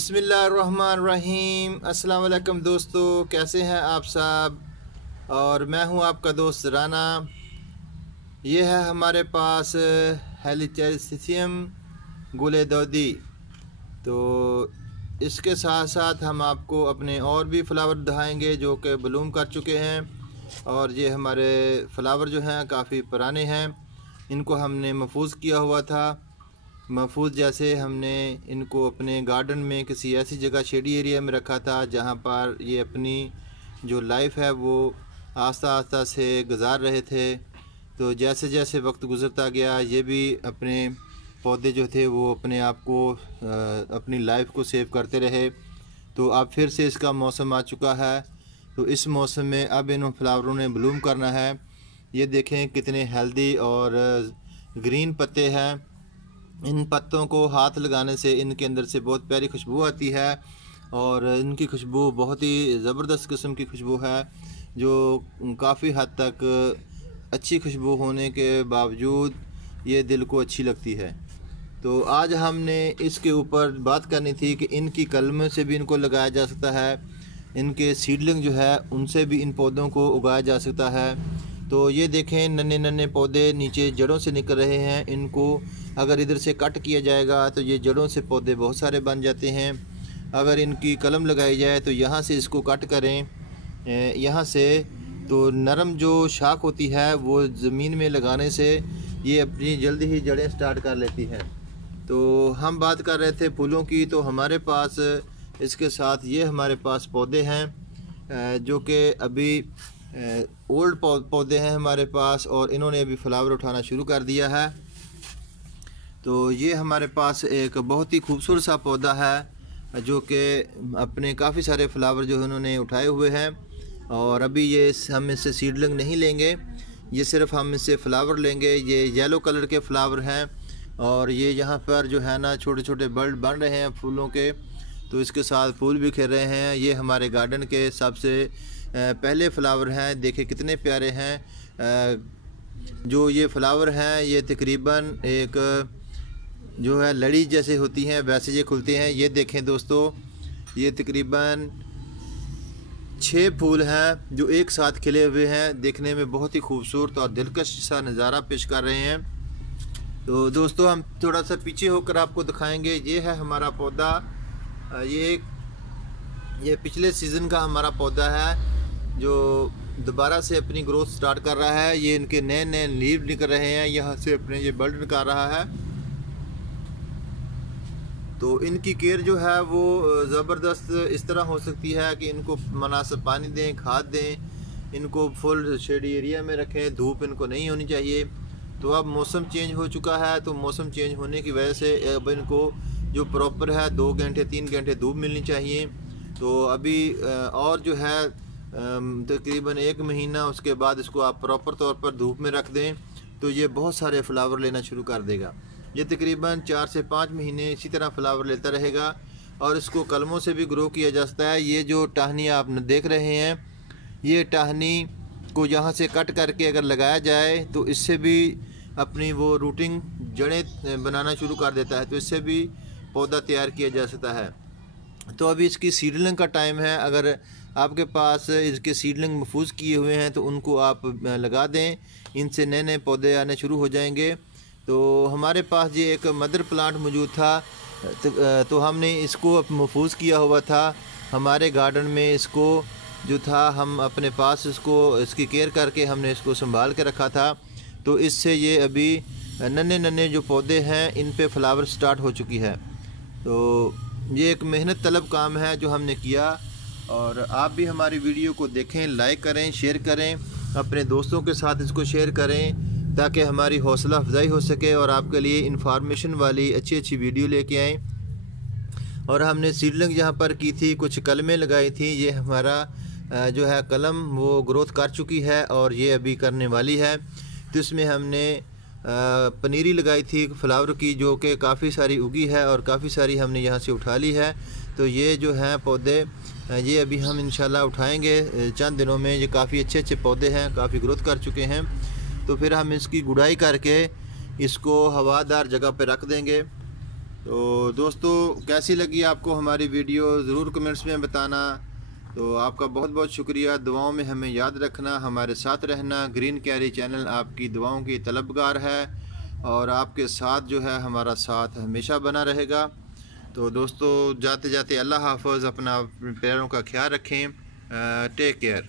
बिस्मिल्लाहिर्रहमानिर्रहीम। अस्सलाम वालेकुम दोस्तों, कैसे हैं आप सब। और मैं हूं आपका दोस्त राना। ये है हमारे पास हेलिचेरियम गुलेदौदी। तो इसके साथ साथ हम आपको अपने और भी फ्लावर दिखाएंगे जो कि ब्लूम कर चुके हैं। और ये हमारे फ्लावर जो हैं काफ़ी पुराने हैं, इनको हमने महफूज किया हुआ था। महफूज जैसे हमने इनको अपने गार्डन में किसी ऐसी जगह शेडी एरिया में रखा था जहाँ पर ये अपनी जो लाइफ है वो आस्ता आस्ता से गुजार रहे थे। तो जैसे जैसे वक्त गुज़रता गया ये भी अपने पौधे जो थे वो अपने आप को अपनी लाइफ को सेव करते रहे। तो अब फिर से इसका मौसम आ चुका है। तो इस मौसम में अब इन फ्लावरों ने ब्लूम करना है। ये देखें कितने हेल्दी और ग्रीन पत्ते हैं। इन पत्तों को हाथ लगाने से इनके अंदर से बहुत प्यारी खुशबू आती है और इनकी खुशबू बहुत ही ज़बरदस्त किस्म की खुशबू है जो काफ़ी हद तक अच्छी खुशबू होने के बावजूद ये दिल को अच्छी लगती है। तो आज हमने इसके ऊपर बात करनी थी कि इनकी कलमों से भी इनको लगाया जा सकता है, इनके सीडलिंग जो है उनसे भी इन पौधों को उगाया जा सकता है। तो ये देखें नन्हे नन्हे पौधे नीचे जड़ों से निकल रहे हैं। इनको अगर इधर से कट किया जाएगा तो ये जड़ों से पौधे बहुत सारे बन जाते हैं। अगर इनकी कलम लगाई जाए तो यहाँ से इसको कट करें यहाँ से, तो नरम जो शाख होती है वो ज़मीन में लगाने से ये अपनी जल्दी ही जड़ें स्टार्ट कर लेती हैं। तो हम बात कर रहे थे फूलों की। तो हमारे पास इसके साथ ये हमारे पास पौधे हैं जो कि अभी ओल्ड पौधे हैं हमारे पास और इन्होंने अभी फ्लावर उठाना शुरू कर दिया है। तो ये हमारे पास एक बहुत ही खूबसूरत सा पौधा है जो कि अपने काफ़ी सारे फ्लावर जो इन्होंने उठाए हुए हैं। और अभी ये हम इससे सीडलिंग नहीं लेंगे, ये सिर्फ हम इससे फ्लावर लेंगे। ये येलो कलर के फ्लावर हैं और ये यहाँ पर जो है ना छोटे छोटे बर्ड बन रहे हैं फूलों के। तो इसके साथ फूल भी खिल रहे हैं। ये हमारे गार्डन के सबसे पहले फ्लावर हैं। देखें कितने प्यारे हैं। जो ये फ्लावर हैं ये तकरीबन एक जो है लड़ी जैसे होती हैं वैसे ये खुलते हैं। ये देखें दोस्तों, ये तकरीबन 6 फूल हैं जो एक साथ खिले हुए हैं। देखने में बहुत ही खूबसूरत और दिलकश सा नज़ारा पेश कर रहे हैं। तो दोस्तों हम थोड़ा सा पीछे होकर आपको दिखाएंगे। ये है हमारा पौधा। ये पिछले सीज़न का हमारा पौधा है जो दोबारा से अपनी ग्रोथ स्टार्ट कर रहा है। ये इनके नए नए लीव निकल रहे हैं, यहाँ से अपने ये बल्ब निकाल रहा है। तो इनकी केयर जो है वो ज़बरदस्त इस तरह हो सकती है कि इनको मुनासिब पानी दें, खाद दें, इनको फुल शेडी एरिया में रखें, धूप इनको नहीं होनी चाहिए। तो अब मौसम चेंज हो चुका है, तो मौसम चेंज होने की वजह से अब इनको जो प्रॉपर है 2 घंटे 3 घंटे धूप मिलनी चाहिए। तो अभी और जो है तकरीबन 1 महीना उसके बाद इसको आप प्रॉपर तौर पर धूप में रख दें तो ये बहुत सारे फ्लावर लेना शुरू कर देगा। ये तकरीबन 4 से 5 महीने इसी तरह फ्लावर लेता रहेगा और इसको कलमों से भी ग्रो किया जा सकता है। ये जो टहनी आप देख रहे हैं, ये टहनी को यहाँ से कट करके अगर लगाया जाए तो इससे भी अपनी वो रूटिंग जड़ें बनाना शुरू कर देता है। तो इससे भी पौधा तैयार किया जा सकता है। तो अभी इसकी सीडलिंग का टाइम है। अगर आपके पास इसके सीडलिंग महफूज किए हुए हैं तो उनको आप लगा दें, इनसे नए नए पौधे आने शुरू हो जाएंगे। तो हमारे पास ये एक मदर प्लांट मौजूद था, तो हमने इसको महफूज किया हुआ था हमारे गार्डन में। इसको जो था हम अपने पास इसकी केयर करके हमने इसको संभाल के रखा था। तो इससे ये अभी नन्हे नन्हे जो पौधे हैं इन पे फ्लावर स्टार्ट हो चुकी है। तो ये एक मेहनत तलब काम है जो हमने किया। और आप भी हमारी वीडियो को देखें, लाइक करें, शेयर करें, अपने दोस्तों के साथ इसको शेयर करें ताकि हमारी हौसला अफजाई हो सके और आपके लिए इंफॉर्मेशन वाली अच्छी अच्छी वीडियो लेके आएँ। और हमने सीडलिंग जहाँ पर की थी कुछ कलमें लगाई थी। ये हमारा जो है कलम वो ग्रोथ कर चुकी है और ये अभी करने वाली है। तो इसमें हमने पनीरी लगाई थी फ्लावर की जो कि काफ़ी सारी उगी है और काफ़ी सारी हमने यहाँ से उठा ली है। तो ये जो हैं पौधे ये अभी हम इंशाल्लाह उठाएंगे चंद दिनों में। ये काफ़ी अच्छे अच्छे पौधे हैं, काफ़ी ग्रोथ कर चुके हैं। तो फिर हम इसकी गुड़ाई करके इसको हवादार जगह पे रख देंगे तो दोस्तों कैसी लगी आपको हमारी वीडियो ज़रूर कमेंट्स में बताना। तो आपका बहुत बहुत शुक्रिया। दुआओं में हमें याद रखना, हमारे साथ रहना। ग्रीन कैरी चैनल आपकी दुआओं की तलबगार है और आपके साथ जो है हमारा साथ हमेशा बना रहेगा। तो दोस्तों जाते जाते अल्लाह हाफ़िज़, अपना पैरों का ख्याल रखें। Take care.